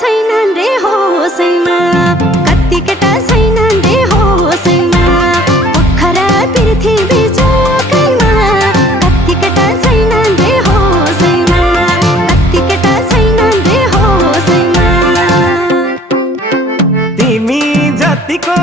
छैनन् रे होसैमा कति केटा छैनन् रे होसैमा पोखरा पृथ्वी जोकैमा कति केटा छैनन् रे होसैमा कति केटा छैनन् रे होसैमा तिमी जतिको